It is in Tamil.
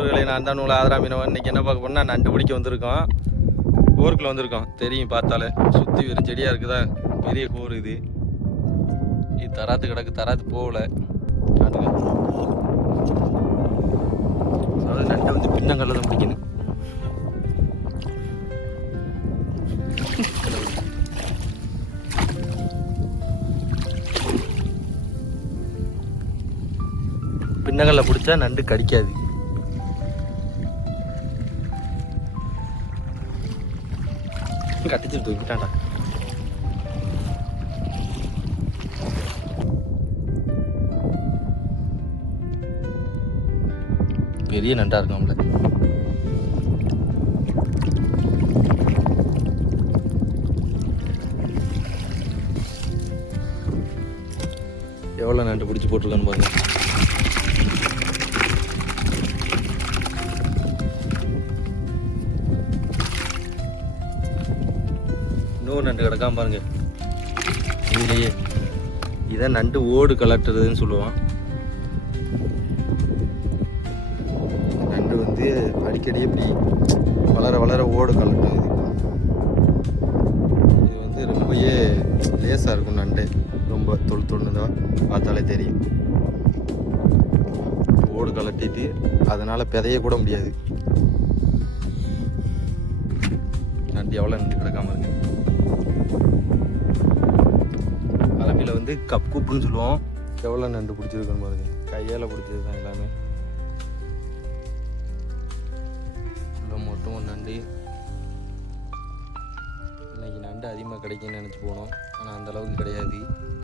நண்பர்களை நான் தான் நூல் ஆதரா மீனவன். இன்றைக்கி என்ன பார்க்க போனால் நண்டு பிடிக்க வந்திருக்கோம். கோருக்குள்ள வந்திருக்கோம், தெரியும் பார்த்தாலே. சுற்றி வெறும் செடியாக இருக்குதா, பெரிய கோர் இது. இது தராத்து கிடக்கு, தராத்து போகல. அதாவது நண்டை வந்து பின்னங்கல்ல தான் பிடிக்கணும். பின்னங்கல்ல பிடிச்சா நண்டு கடிக்காது. கட்டிச்சு தூக்கிட்டான்டா. பெரிய நண்டா இருக்கும்ல. எவ்வளோ நண்டு பிடிச்சி போட்டிருக்கான்னு பாருங்க. இன்னொரு நண்டு கிடக்காம பாருங்க. இதுலேயே இதான் நண்டு ஓடு கலட்டுறதுன்னு சொல்லுவான். நண்டு வந்து அடிக்கடி இப்படி வளர வளர ஓடு கலட்டும். இது வந்து ரொம்பவே லேசாக இருக்கும் நண்டு. ரொம்ப தொண்ணு பார்த்தாலே தெரியும். ஓடு கலட்டிட்டு அதனால் பிதைய கூட முடியாது. நண்டு எவ்வளோ நண்டு கிடக்காம இருக்கு. அலமையில் வந்து கப் குப்புன்னு சொல்லுவோம். எவ்வளோ நண்டு பிடிச்சிருக்கணும் பாருங்க. கையால் பிடிச்சது தான் எல்லாமே. மட்டும் நண்டு இன்னைக்கு நண்டு அதிகமாக கிடைக்குன்னு நினச்சி போனோம். ஆனால் அந்தளவுக்கு கிடையாது.